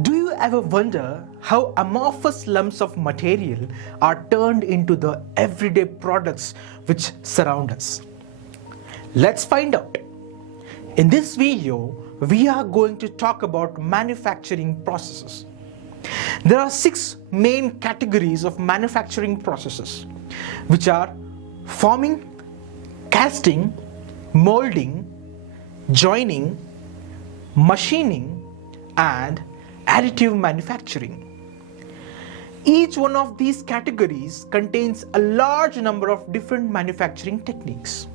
Do you ever wonder how amorphous lumps of material are turned into the everyday products which surround us? Let's find out. In this video, we are going to talk about manufacturing processes. There are 6 main categories of manufacturing processes, which are forming, casting, molding, joining, machining, and additive manufacturing. Each one of these categories contains a large number of different manufacturing techniques.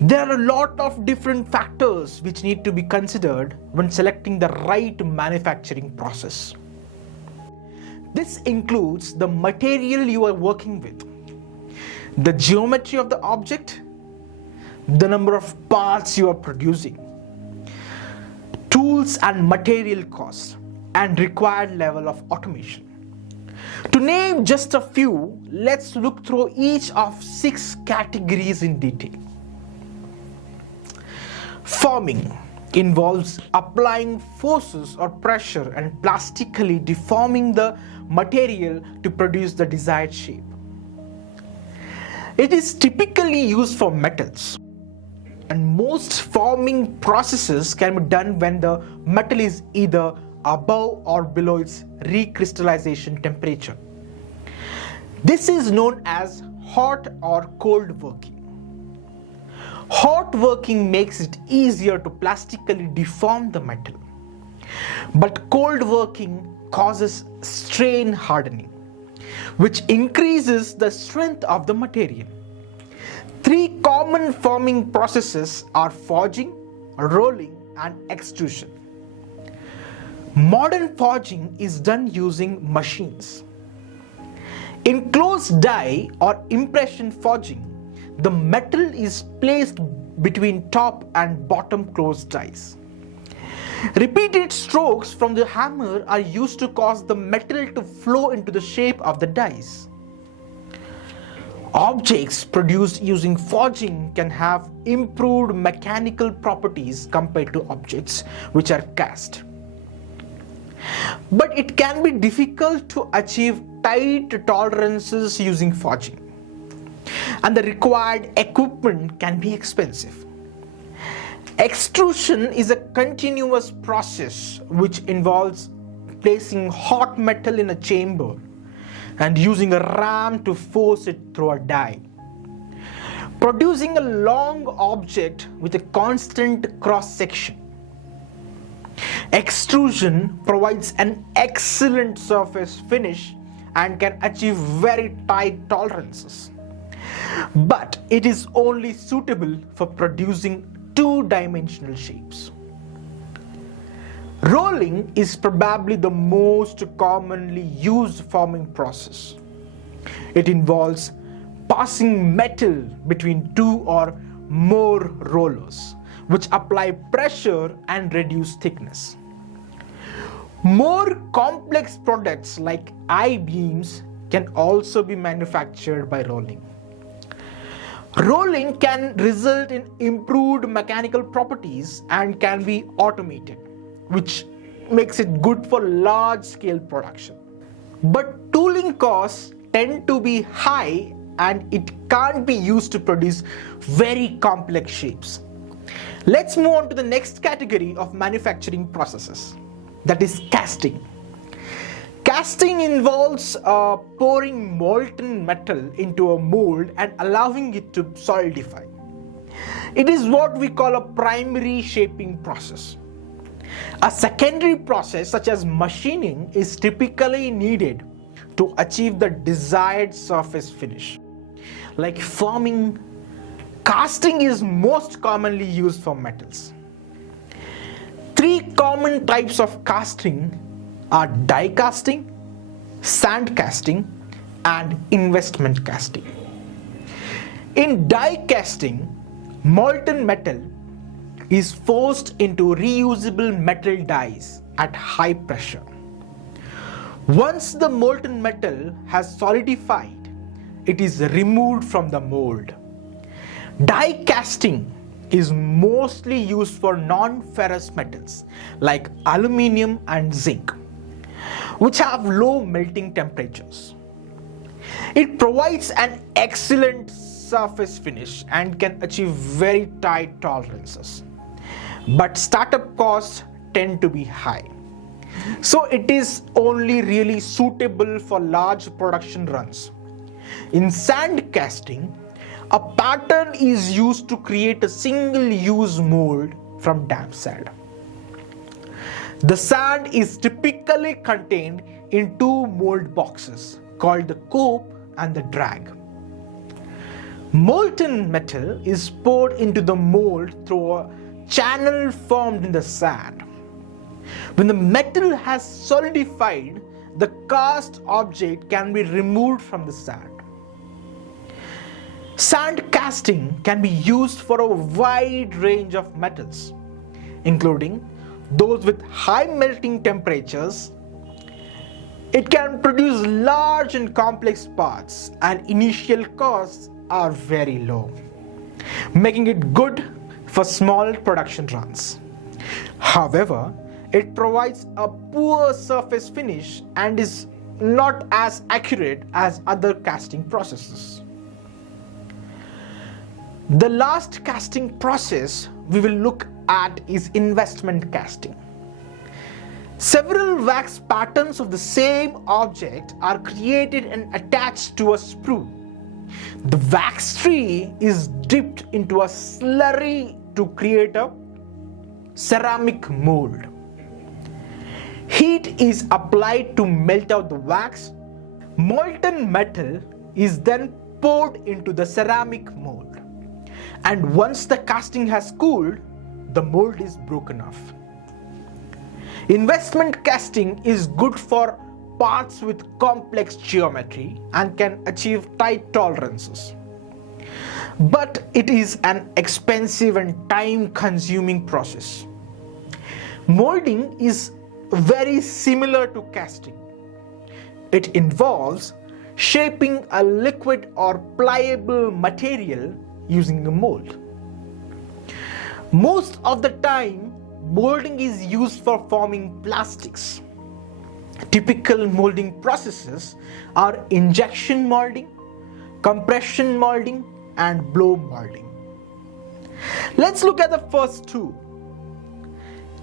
There are a lot of different factors which need to be considered when selecting the right manufacturing process. This includes the material you are working with, the geometry of the object, the number of parts you are producing, tools and material costs, and required level of automation. To name just a few, let's look through each of 6 categories in detail. Forming involves applying forces or pressure and plastically deforming the material to produce the desired shape. It is typically used for metals, and most forming processes can be done when the metal is either above or below its recrystallization temperature. This is known as hot or cold working. Hot working makes it easier to plastically deform the metal, but cold working causes strain hardening, which increases the strength of the material. 3 common forming processes are forging, rolling, and extrusion. Modern forging is done using machines. In closed die or impression forging, the metal is placed between top and bottom closed dies. Repeated strokes from the hammer are used to cause the metal to flow into the shape of the dies. Objects produced using forging can have improved mechanical properties compared to objects which are cast. But it can be difficult to achieve tight tolerances using forging, and the required equipment can be expensive. Extrusion is a continuous process which involves placing hot metal in a chamber and using a ram to force it through a die, producing a long object with a constant cross section. Extrusion provides an excellent surface finish and can achieve very tight tolerances, but it is only suitable for producing 2-dimensional shapes. Rolling is probably the most commonly used forming process. It involves passing metal between 2 or more rollers, which apply pressure and reduce thickness. More complex products like I-beams can also be manufactured by rolling. Rolling can result in improved mechanical properties and can be automated, which makes it good for large-scale production. But tooling costs tend to be high and it can't be used to produce very complex shapes. Let's move on to the next category of manufacturing processes, that is casting. Casting involves pouring molten metal into a mold and allowing it to solidify. It is what we call a primary shaping process. A secondary process such as machining is typically needed to achieve the desired surface finish. Like forming, casting is most commonly used for metals. 3 common types of casting are die casting, sand casting, and investment casting. In die casting, molten metal is forced into reusable metal dies at high pressure. Once the molten metal has solidified, it is removed from the mold. Die casting is mostly used for non-ferrous metals like aluminium and zinc, which have low melting temperatures. It provides an excellent surface finish and can achieve very tight tolerances. But startup costs tend to be high. So it is only really suitable for large production runs. In sand casting, a pattern is used to create a single-use mold from damp sand. The sand is typically contained in two mold boxes called the cope and the drag. Molten metal is poured into the mold through a channel formed in the sand. When the metal has solidified, the cast object can be removed from the sand. Sand casting can be used for a wide range of metals, including those with high melting temperatures. It can produce large and complex parts, and initial costs are very low, making it good for small production runs. However, it provides a poor surface finish and is not as accurate as other casting processes. The last casting process we will look at is investment casting. Several wax patterns of the same object are created and attached to a sprue. The wax tree is dipped into a slurry to create a ceramic mold. Heat is applied to melt out the wax. Molten metal is then poured into the ceramic mold. And once the casting has cooled, the mold is broken off. Investment casting is good for parts with complex geometry and can achieve tight tolerances. But it is an expensive and time-consuming process. Molding is very similar to casting. It involves shaping a liquid or pliable material using a mold. Most of the time, molding is used for forming plastics. Typical molding processes are injection molding, compression molding, and blow molding. Let's look at the first two.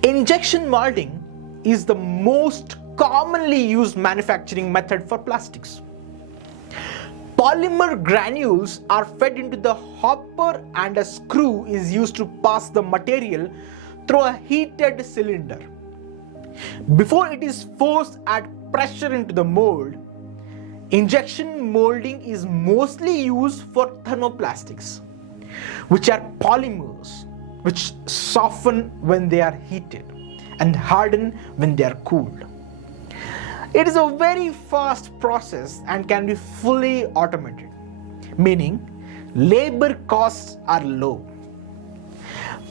Injection molding is the most commonly used manufacturing method for plastics. Polymer granules are fed into the hopper and a screw is used to pass the material through a heated cylinder. Before it is forced at pressure into the mold, injection molding is mostly used for thermoplastics, which are polymers which soften when they are heated and harden when they are cooled. It is a very fast process and can be fully automated, meaning labor costs are low.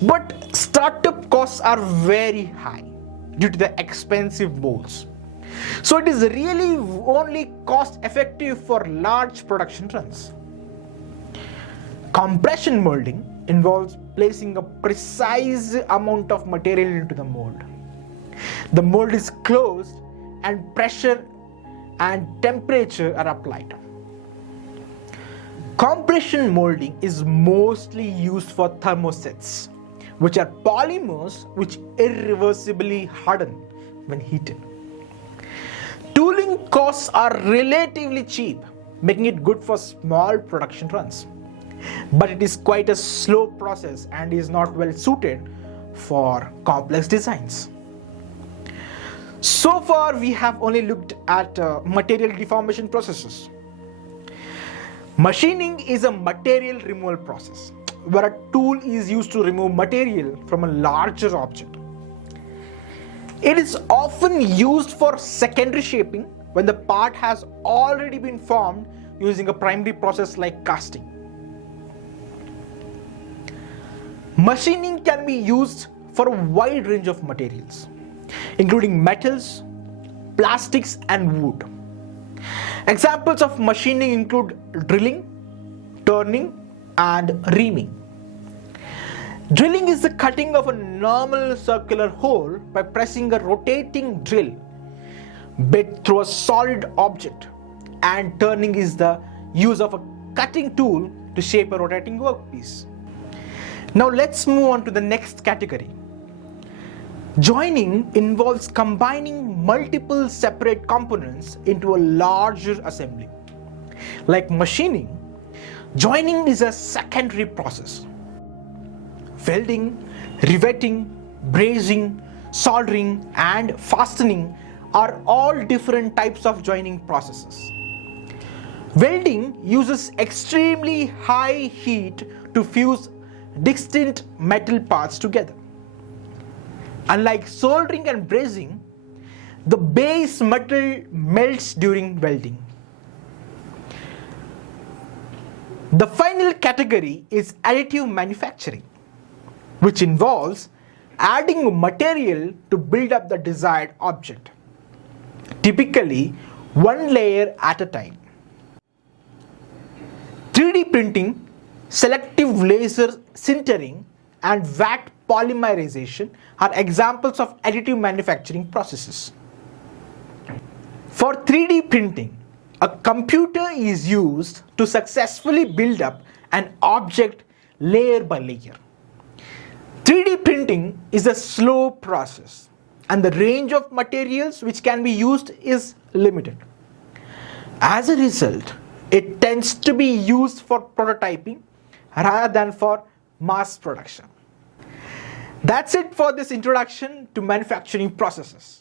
But startup costs are very high due to the expensive molds. So it is really only cost effective for large production runs. Compression molding involves placing a precise amount of material into the mold. The mold is closed and pressure and temperature are applied. Compression molding is mostly used for thermosets, which are polymers which irreversibly harden when heated. Tooling costs are relatively cheap, making it good for small production runs. But it is quite a slow process and is not well suited for complex designs. So far, we have only looked at material deformation processes. Machining is a material removal process where a tool is used to remove material from a larger object. It is often used for secondary shaping when the part has already been formed using a primary process like casting. Machining can be used for a wide range of materials, including metals, plastics, and wood. Examples of machining include drilling, turning, and reaming. Drilling is the cutting of a normal circular hole by pressing a rotating drill bit through a solid object, and turning is the use of a cutting tool to shape a rotating workpiece. Now let's move on to the next category. Joining involves combining multiple separate components into a larger assembly. Like machining, joining is a secondary process. Welding, riveting, brazing, soldering, and fastening are all different types of joining processes. Welding uses extremely high heat to fuse distinct metal parts together. Unlike soldering and brazing, the base metal melts during welding. The final category is additive manufacturing, which involves adding material to build up the desired object, typically one layer at a time. 3D printing, selective laser sintering, and vat polymerization are examples of additive manufacturing processes. For 3D printing, a computer is used to successfully build up an object layer by layer. 3D printing is a slow process, and the range of materials which can be used is limited. As a result, it tends to be used for prototyping rather than for mass production. That's it for this introduction to manufacturing processes.